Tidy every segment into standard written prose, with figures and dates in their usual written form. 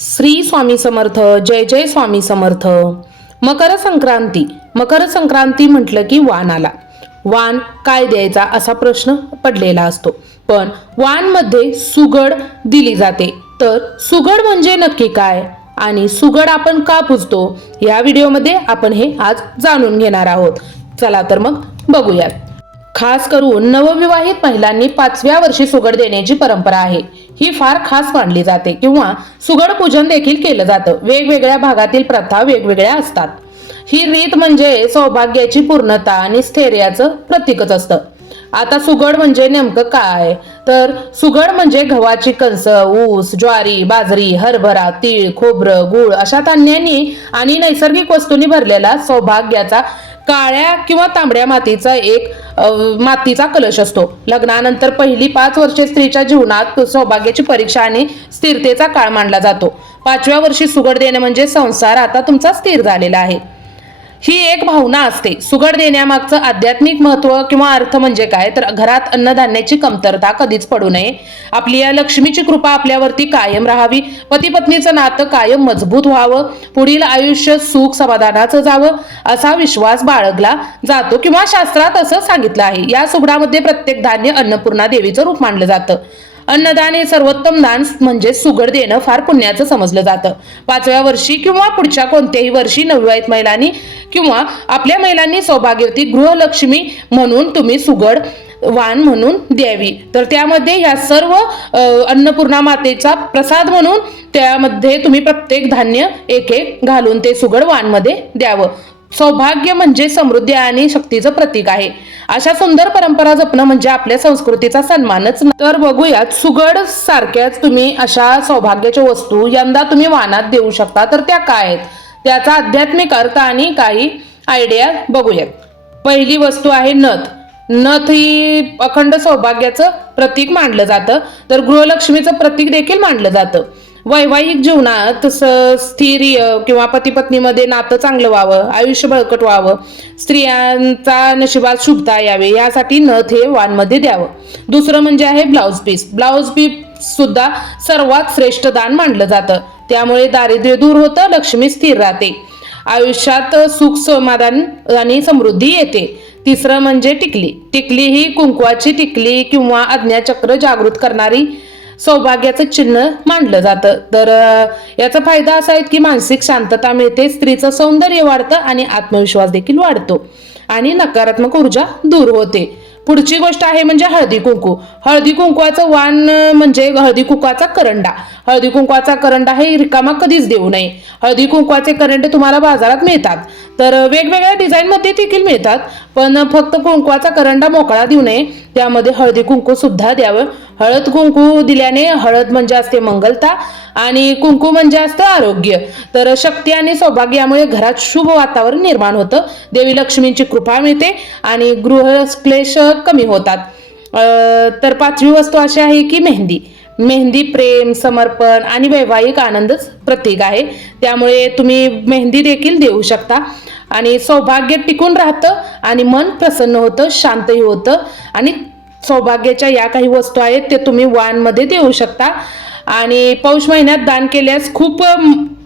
श्री स्वामी समर्थ. जय जय स्वामी समर्थ. मकर संक्रांती. मकर संक्रांती म्हटलं की वाण आला. वाण काय द्यायचा असा प्रश्न पडलेला असतो, पण वाण मध्ये सुगड दिली जाते. तर सुगड म्हणजे नक्की काय आणि सुगड आपण का पूजतो या व्हिडिओमध्ये आपण हे आज जाणून घेणार आहोत. चला तर मग बघूयात. खास करून नवविवाहित महिलांनी 5व्या वर्षी सुगड देण्याची परंपरा आहे. ही फार खास मानली जाते किंवा सुगड पूजन देखील केलं जातं. वेगवेगळ्या भागातील प्रथा वेगवेगळ्या असतात. ही रीत म्हणजे सौभाग्याची पूर्णता आणि स्थैर्याचं प्रतीकच असतं. आता सुगड म्हणजे नेमकं काय, तर सुगड म्हणजे गव्हाची कणस, ऊस, ज्वारी, बाजरी, हरभरा, तीळ, खोबरं, गूळ अशा धान्यांनी आणि नैसर्गिक वस्तूंनी भरलेला सौभाग्याचा काळ्या किंवा तांबड्या मातीचा एक मातीचा कलश असतो. लग्नानंतर पहिली 5 वर्षे स्त्रीच्या जीवनात सौभाग्याची परीक्षा आणि स्थिरतेचा काळ मानला जातो. 5व्या वर्षी सुगड देणे म्हणजे संसार आता तुमचा स्थिर झालेला आहे, ही एक भावना असते. सुगड देण्यामागचं आध्यात्मिक महत्व किंवा अर्थ म्हणजे काय, तर घरात अन्नधान्याची कमतरता कधीच पडू नये, आपली या लक्ष्मीची कृपा आपल्यावरती कायम राहावी, पती पत्नीचं नातं कायम मजबूत व्हावं, पुढील आयुष्य सुख समाधानाचं जावं असा विश्वास बाळगला जातो किंवा शास्त्रात असं सांगितलं आहे. या सुगडामध्ये प्रत्येक धान्य अन्नपूर्णा देवीचं रूप मानलं जातं. अन्नदान हे सर्वोत्तम दान म्हणजे सुगड देणं फार पुण्याचं समजलं जातं. 5व्या वर्षी किंवा पुढच्या कोणत्याही वर्षी नवविवाहित महिलांनी किंवा आपल्या महिलांनी सौभाग्यवती गृहलक्ष्मी म्हणून तुम्ही सुगड वाण म्हणून द्यावी. तर त्यामध्ये ह्या सर्व अन्नपूर्णा मातेचा प्रसाद म्हणून त्यामध्ये तुम्ही प्रत्येक धान्य एक एक घालून ते सुगड वाण मध्ये द्यावं. सौभाग्य म्हणजे समृद्धी आणि शक्तीचं प्रतीक आहे. अशा सुंदर परंपरा जपणं म्हणजे आपल्या संस्कृतीचा सन्मानच. तर बघूयात, सुगड सारख्याच तुम्ही अशा सौभाग्याच्या वस्तू यंदा तुम्ही वाणात देऊ शकता. तर त्या काय आहेत, त्याचा आध्यात्मिक अर्थ आणि काही आयडिया बघूयात. पहिली वस्तू आहे नथ. नथ ही अखंड सौभाग्याचं प्रतीक मानलं जातं, तर गृहलक्ष्मीचं प्रतीक देखील मानलं जातं. वैवाहिक जीवनात स्थिर किंवा पती पत्नीमध्ये नातं चांगलं व्हावं, आयुष्य बळकट व्हावं, स्त्रियांचा नशिबात शुभता यावे यासाठी नथ हे वाणमध्ये द्यावं. दुसरं म्हणजे आहे ब्लाउज पीस. ब्लाउज पीस सुद्धा सर्वात श्रेष्ठ दान मानलं जातं. त्यामुळे दारिद्र्य दूर होतं, लक्ष्मी स्थिर राहते, आयुष्यात सुख समाधान आणि समृद्धी येते. तिसरं म्हणजे टिकली. टिकली ही कुंकवाची टिकली किंवा आज्ञाचक्र जागृत करणारी सौभाग्याचं चिन्ह मानलं जातं. तर याचा फायदा असा आहे की मानसिक शांतता मिळते, स्त्रीचं सौंदर्य वाढतं आणि आत्मविश्वास देखील वाढतो आणि नकारात्मक ऊर्जा दूर होते. पुढची गोष्ट आहे म्हणजे हळदी कुंकू. हळदी कुंकवाचं वाण म्हणजे हळदी कुंकवाचा करंडा. हळदी कुंकवाचा करंडा हे रिकामा कधीच देऊ नये. हळदी कुंकवाचे करंडे तुम्हाला बाजारात मिळतात, तर वेगवेगळ्या डिझाईन मध्ये देखील मिळतात, पण फक्त कुंकवाचा करंडा मोकळा देऊ नये, त्यामध्ये हळदी कुंकू सुद्धा द्यावं. हळद कुंकू दिल्याने हळद म्हणजे असते मंगलता आणि कुंकू म्हणजे असतं आरोग्य. तर शक्ती आणि सौभाग्यामुळे घरात शुभ वातावरण निर्माण होतं, देवी लक्ष्मीची कृपा मिळते आणि गृहक्लेश कमी होतात. तर 5वी वस्तू अशी आहे की मेहंदी. मेहंदी प्रेम, समर्पण आणि वैवाहिक आनंदच प्रतीक आहे, त्यामुळे तुम्ही मेहंदी देखील देऊ शकता आणि सौभाग्य टिकून राहतं आणि मन प्रसन्न होतं, शांतही होतं. आणि सौभाग्याच्या या काही वस्तू आहेत ते तुम्ही वाणमध्ये देऊ शकता आणि पौष महिन्यात दान केल्यास खूप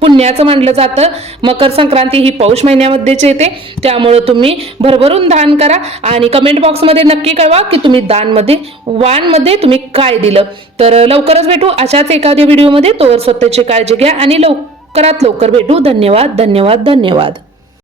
पुण्याचं मानलं जातं. मकर संक्रांती ही पौष महिन्यामध्येच येते, त्यामुळे तुम्ही भरभरून दान करा आणि कमेंट बॉक्समध्ये नक्की कळवा की तुम्ही दानमध्ये वाणमध्ये तुम्ही काय दिलं. तर लवकरच भेटू अशाच एखाद्या व्हिडिओमध्ये. तोवर स्वतःची काळजी घ्या आणि लवकरात लवकर भेटू. धन्यवाद धन्यवाद धन्यवाद.